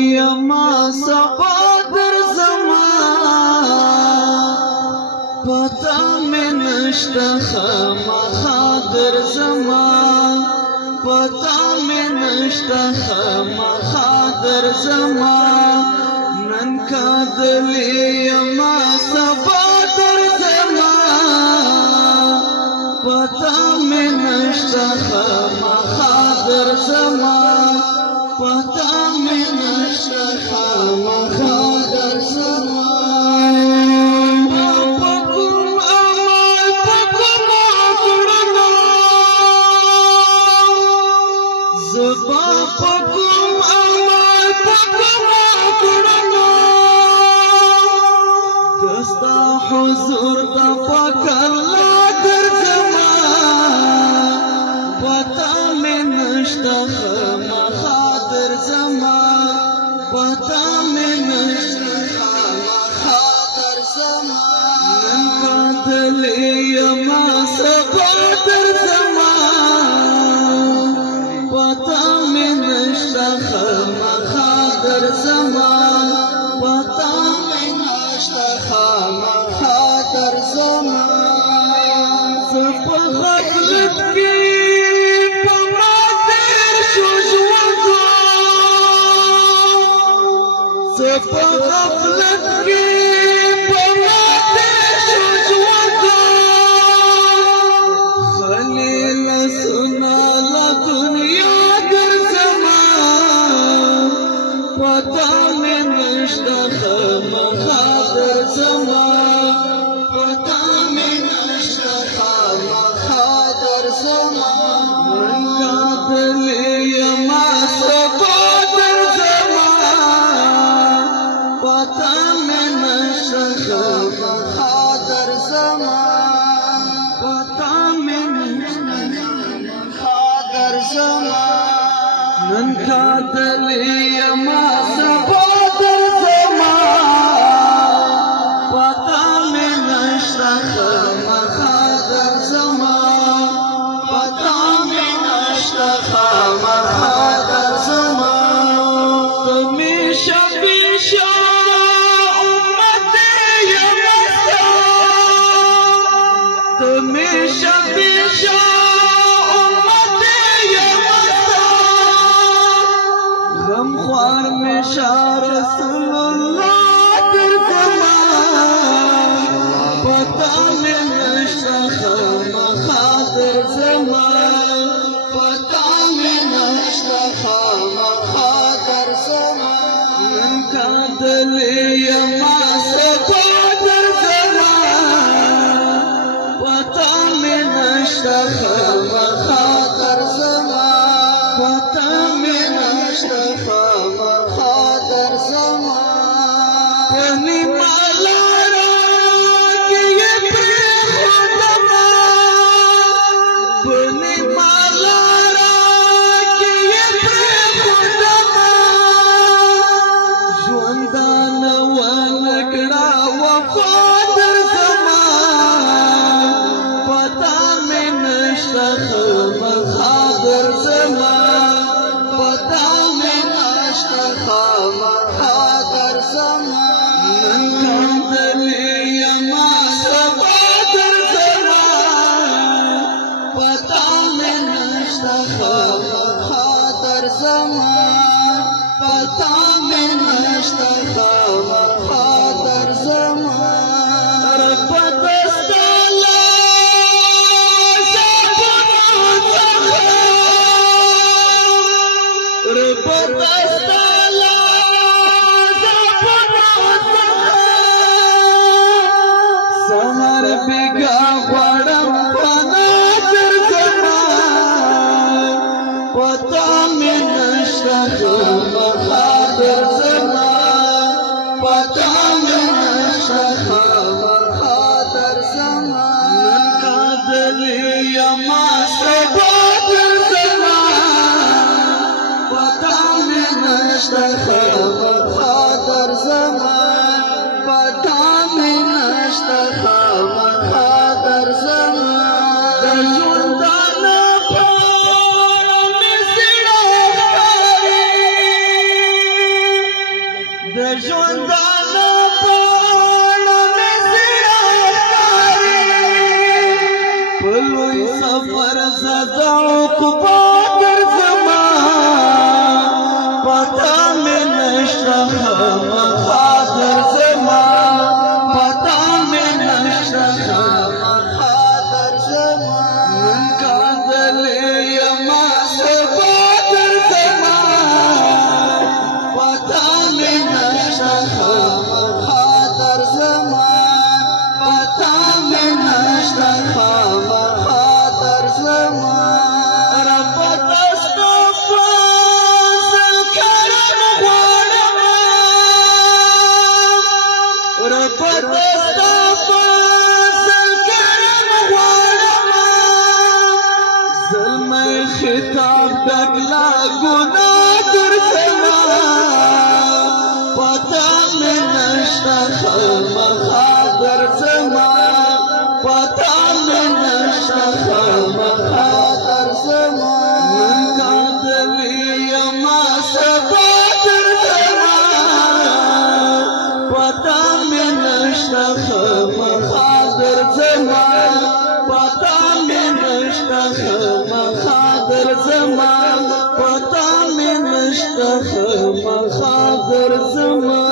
یما سبا در زمان پتا می نشتا خامخا در زمان پتا می نشتا خامخا در زمان نن کادلی یما سبا در زمان پتا می نشتا خامخا در زمان پتا می نشتا خامخا در زمان پکم عمل پکم کړنو زبا پکم عمل پکم کړنو دستا حضور د پاک الله در زمان پتا می نشتا خامخا در زمان پتا می نشتا خامخا در زمان نن کادلی یما سبا در زمان پتا می نشتا خامخا در زمان پتا می نشتا خامخا در زمان زپ غفلت کی زپ غفلت کی پماتے شجوعتا خلیل سنا لا دنیا در زمان پتا می نشتا خامخا در زمان پتا می نشتا خامخا در زمان من کادلی یما سبا در زمان پتا می نشتا خامخا در زمان پتا می نشتا خامخا در زمان نن کادلی یما سبا در زمان پتا می نشتا خامخا در زمان پتا می نشتا خامخا در زمان تمی شبیشا تمیشا بیشا امت یمسا غم خوار میشا رسول اللہ در زمان پتا می نشتا خامخا در زمان پتا می نشتا خامخا در زمان نن کادلی یما سبا در زمان پتا می نشتا خامخا در زمان پتا می نشتا خامخا در زمان پنی مالارا کی یہ پرخودما پنی مالارا کی یہ پرخودما ژوندان ونکړه وفا در زمان پتا می نشتا خامخا در زمان پتا می نشتا خامخا در زمان نن کادلی یما سبا در زمان پتا می نشتا خامخا در زمان پتا می نشتا خامخا در زمان رب دستا رب دستالا زپنا سمر بگا غړم پنا در زمان پتا می نشتا خامخا در زمان پتا می نشتا خامخا در زمان نن کادلی یما سبا در زمان پتا می نشتا خامخا در زمان پتا می نشتا خامخا در زمان د ژوندان پاره می زړه د ژوندانه پاڼه مې زړه په لوی سفر زه د عقبا درځمه پته مې نشته خامخا درځمه پته مې نشته خامخا درځمه نن کاندلې یمه سبا درځمه پته مې نشته خامخا درځمه پته مې نشته خامخا درځمه رب ته ستا فضل کرم غواړم رب ته ستا فضل کرم غواړم زلمی خطاب ډک له ګناه درځمه پته مې نشته خامخا درځمه پته مې نشته خامخا درځمه نن کاندلې یمه سبا درځمه پته مې نشته خامخا درځمه پته مې نشته خامخا درځمه پته مې نشته خامخا درځمه